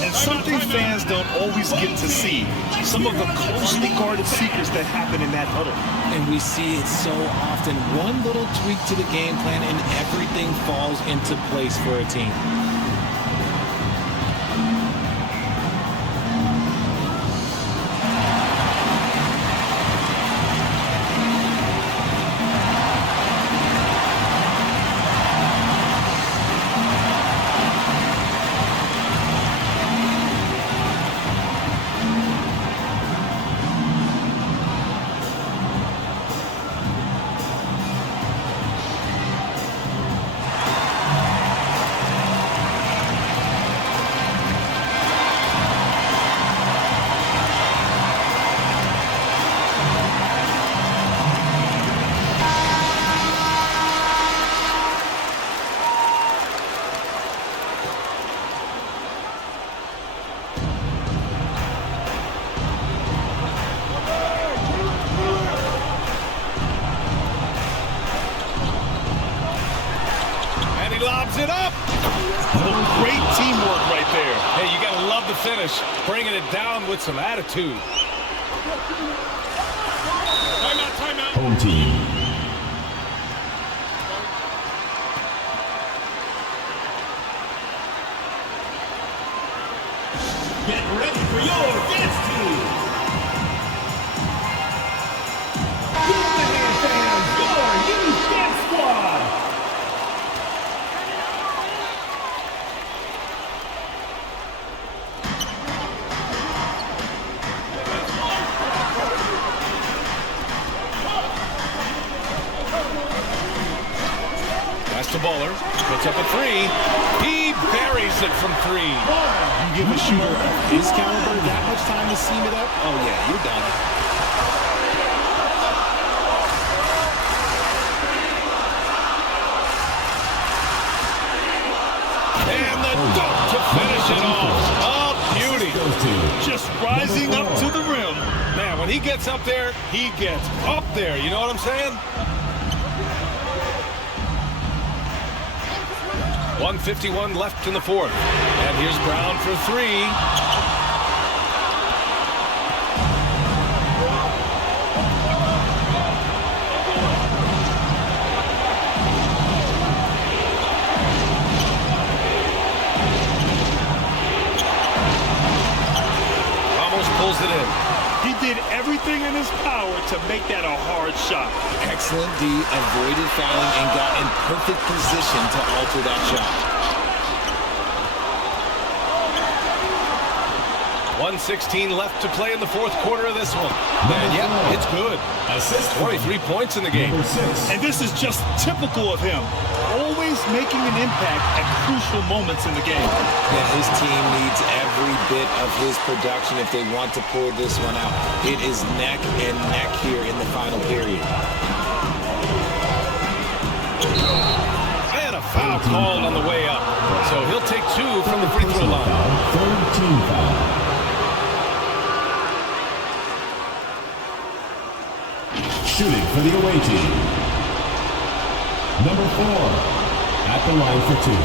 And something fans don't always get to see, some of the closely guarded secrets that happen in that huddle. And we see it so often. One little tweak to the game plan and everything falls into place for a team. Lobs it up. Oh, great teamwork right there. Hey, you got to love the finish. Bringing it down with some attitude. Timeout. Home team. Get ready for your dance team. Give the hand fans your youth dance squad. The baller puts up a three. He buries it from three. You give a shooter of his caliber that much time to seam it up, oh yeah, you're done. And the dunk to finish it off. Oh, beauty. Just rising up to the rim. Man, when he gets up there, he gets up there. You know what I'm saying? 1:51 left in the fourth. And here's Brown for three. Almost pulls it in. He did everything in his power to make that a hard shot. Excellent D, avoided fouling and got in perfect position to alter that shot. 1:16 left to play in the fourth quarter of this one. And yeah, it's good. 23 points in the game. And this is just typical of him. Always making an impact at crucial moments in the game. Yeah, his team needs every bit of his production if they want to pull this one out. It is neck and neck here in the final period. And a foul called on the way up. So he'll take two from the free throw line. Third team foul. Shooting for the away team. Number 4 at the line for two.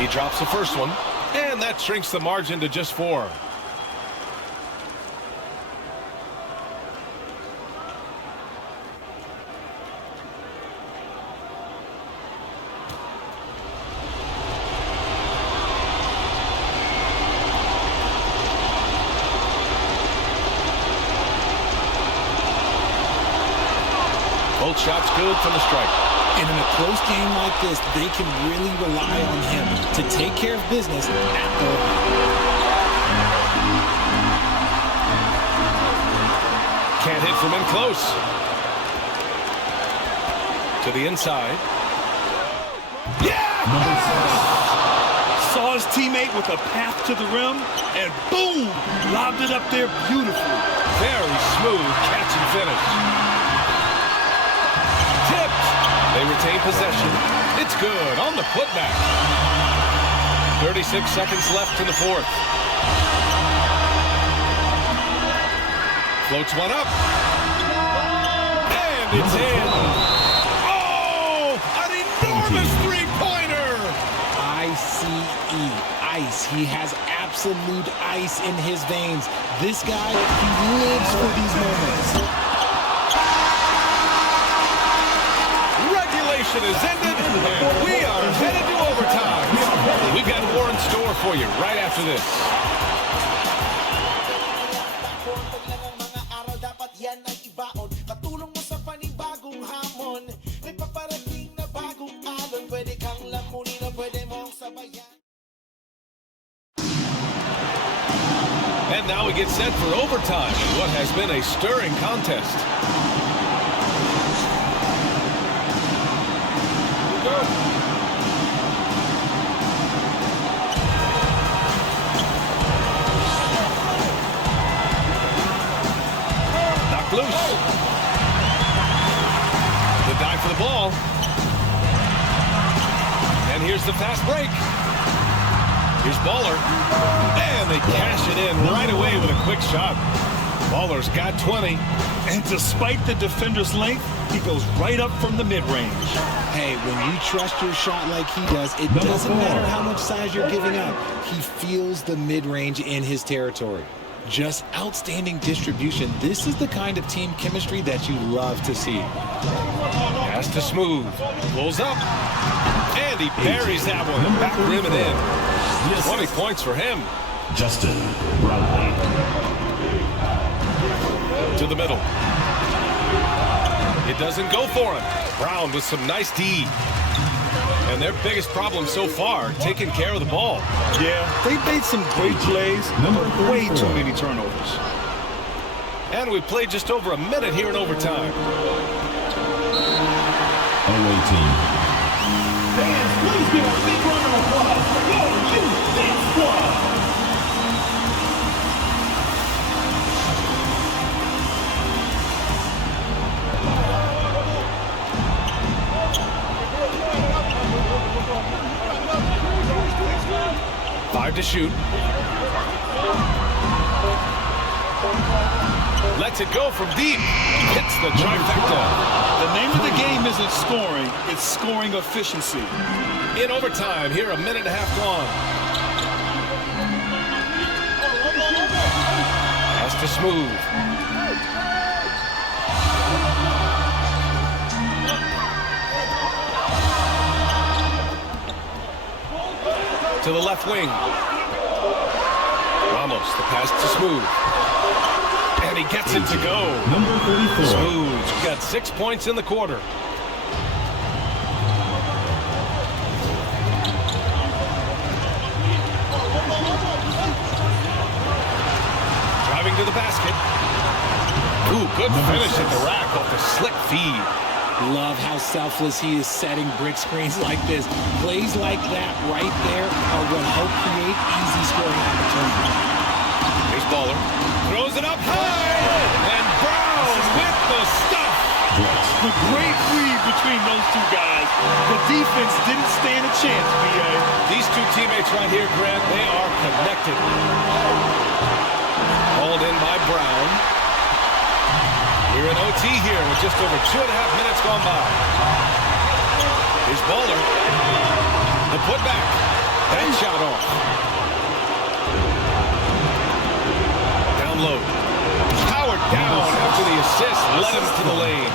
He drops the first one, and that shrinks the margin to just 4. Both shots good from the stripe. And in a close game like this, they can really rely on him to take care of business at the line. Can't hit from in close. To the inside. Yeah! Saw his teammate with a path to the rim, and boom! Lobbed it up there beautifully. Very smooth catch and finish. They retain possession. It's good on the putback. 36 seconds left in the 4th. Floats one up. And it's in. Oh! An enormous three-pointer! Ice. He has absolute ice in his veins. This guy, he lives for these moments. Is ended, and we are headed to overtime. We've got more in store for you right after this. And now we get set for overtime in what has been a stirring contest. Knocked loose. The dive for the ball. And here's the fast break. Here's Baller. And they cash it in right away with a quick shot. Baller's got 20. And despite the defender's length, he goes right up from the mid-range. Hey, when you trust your shot like he does, it doesn't matter how much size you're giving up. He feels the mid-range in his territory. Just outstanding distribution. This is the kind of team chemistry that you love to see. Pass to Smooth. Pulls up. And he buries that one. Back rim and in. 20 points for him. Justin Brownlee. To the middle. It doesn't go for him. Brown with some nice D. And their biggest problem so far, taking care of the ball. Yeah, they've made some great plays, but way too many turnovers. And we've played just over a minute here in overtime. Away team. Fans, please give a big round of applause for your youth dance squad. Five to shoot. Lets it go from deep. Hits the trifecta. The name of the game isn't scoring, it's scoring efficiency. In overtime, here a minute and a half gone. Pass to Smooth. To the left wing. Ramos, the pass to Smooth. And he gets it to go. Number 34. Smooth got 6 points in the quarter. Driving to the basket. Ooh, good finish at the rack off the slick feed. Love how selfless he is setting brick screens like this. Plays like that right there are what help create easy scoring opportunities. Here's Baller. Throws it up high. And Brown with the stuff. The great read between those two guys. The defense didn't stand a chance, BA. These two teammates right here, Grant, they are connected. Hauled in by Brown. We're in OT here with just over 2.5 minutes gone by. Here's Baller. The putback. shot off. Down low. Powered down after the assist. Led him to the lane.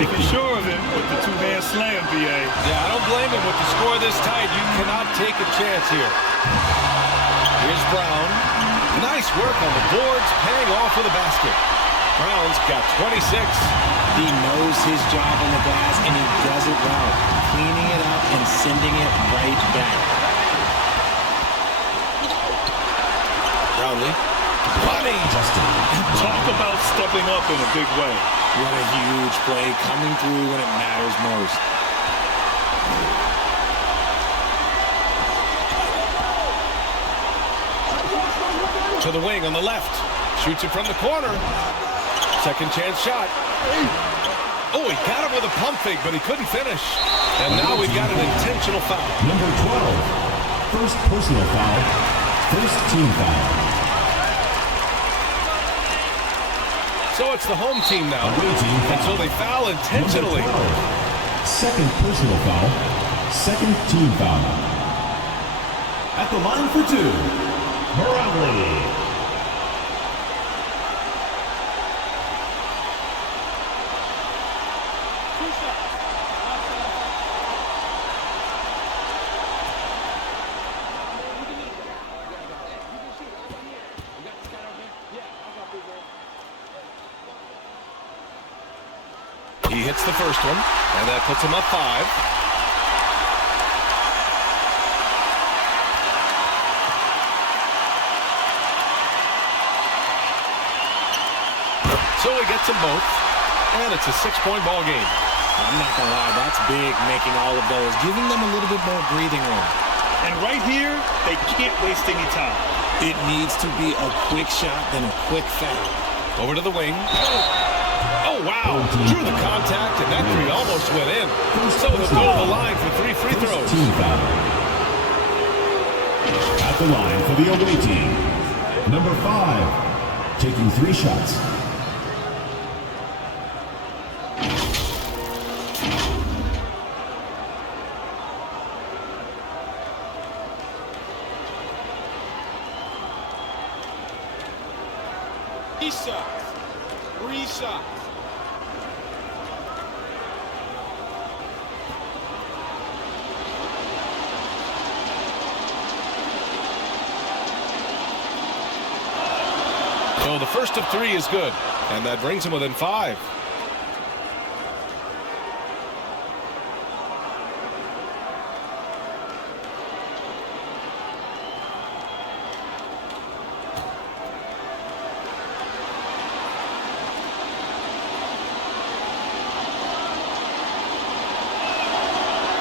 Making sure of him with the two-hand slam, BA. Yeah, I don't blame him with the score this tight. You cannot take a chance here. Here's Brown. Nice work on the boards, paying off with a basket. Brown's got 26. He knows his job on the glass, and he does it well, cleaning it up and sending it right back. Brownlee. Money. Talk about stepping up in a big way. What a huge play, coming through when it matters most. To the wing on the left. Shoots it from the corner. Second chance shot. Oh, he got him with a pump fake, but he couldn't finish. And now we've got an intentional foul. Number 12. First personal foul. First team foul. So it's the home team now. And so they foul intentionally. Second personal foul. Second team foul. At the line for two, Barangay. He hits the first one, and that puts him up 5. So he gets them both, and it's a 6-point ball game. I'm not going to lie, that's big, making all of those, giving them a little bit more breathing room. And right here, they can't waste any time. It needs to be a quick shot, then a quick foul. Over to the wing. Oh, wow. Drew the contact, and that three almost went in. So he'll go to the line for 3 free throws. At the line for the away team, number 5, taking 3 shots. Three shots. So the first of 3 is good, and that brings him within 5.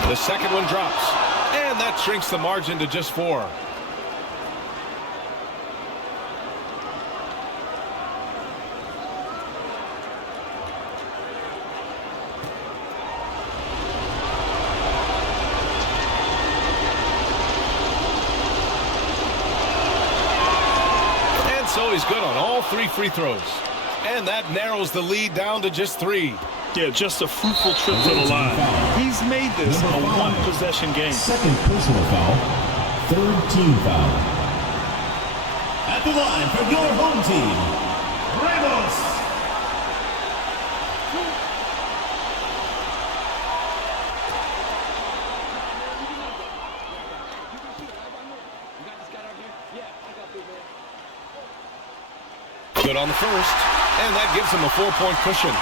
The second one drops, and that shrinks the margin to just 4. And so he's good on all 3 free throws. And that narrows the lead down to just 3. Yeah, just a fruitful trip to the line. He's made this a one-possession game. Second personal foul. Third team foul. At the line for your home team, Ramos. Good on the first, and that gives him a 4-point cushion.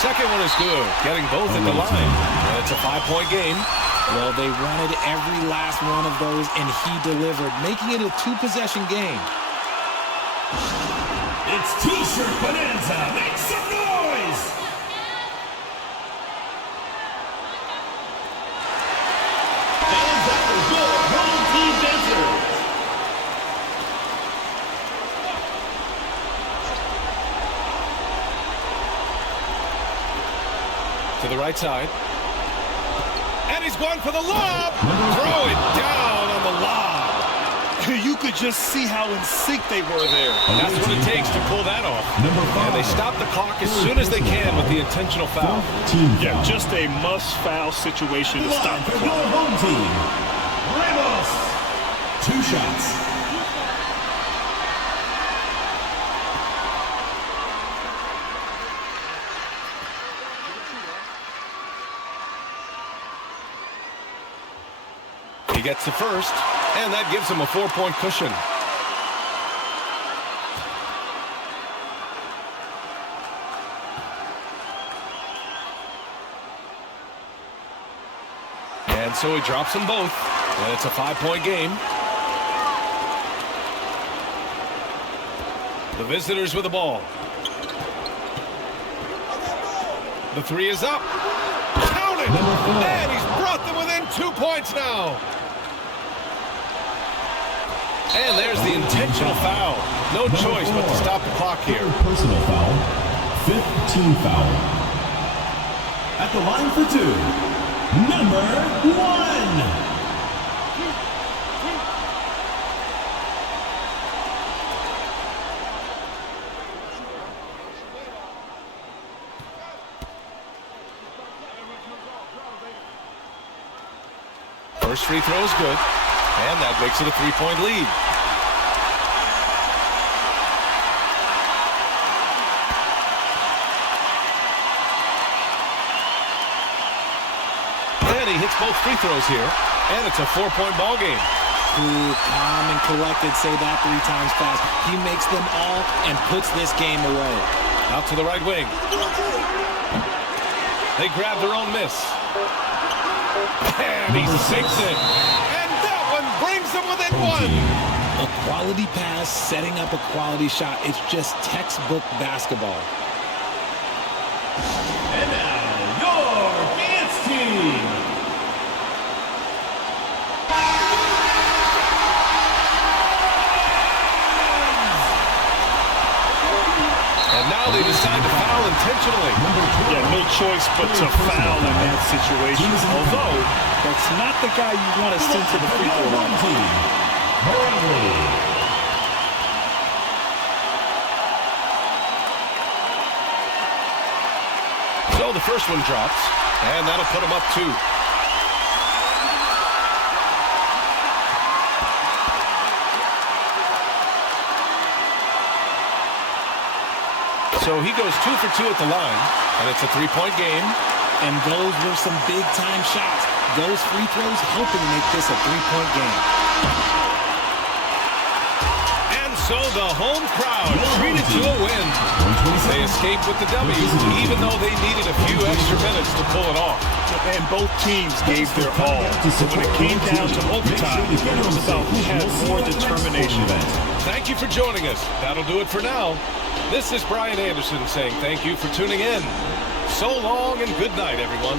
Second one is good, getting both at the line. And it's a 5-point game. Well, they wanted every last one of those, and he delivered, making it a 2-possession game. It's T-shirt Bonanza. Make some noise! And that is your home team dancers. To the right side. And he's going for the lob. Throw it down on the lob. You could just see how in sync they were there. That's what it takes to pull that off. And they stop the clock as soon as they can with the intentional foul. Yeah, just a must-foul situation to stop the For clock. your home team, Ramos. 2 shots. He gets the first, and that gives him a 4-point cushion. And so he drops them both, and it's a 5-point game. The visitors with the ball. The 3 is up. Count it! And he's brought them within 2 points now. And there's the intentional foul. No choice but to stop the clock here. Personal foul. 5th team foul. At the line for 2, number 1. First free throw is good, and that makes it a 3-point lead. And he hits both free throws here, and it's a 4-point ball game. Cool, calm, and collected. Say that 3 times fast. He makes them all and puts this game away. Out to the right wing. They grab their own miss. And he sinks it. And that one brings them within 1. A quality pass, setting up a quality shot. It's just textbook basketball. And now, your dance team. And now they decide to foul intentionally. Yeah, no choice but to foul in that situation. Although, that's not the guy you want to send to the free throw line. So the first one drops, and that'll put him up 2. So he goes 2 for 2 at the line, and it's a 3-point game. And those were some big-time shots. Those free throws helping make this a 3-point game. And so the home crowd treated to a win. They escaped with the W, even though they needed a few extra minutes to pull it off. And both teams gave their all. So when it came down to overtime, it was about who had more determination. Thank you for joining us. That'll do it for now. This is Brian Anderson saying thank you for tuning in. So long and good night, everyone.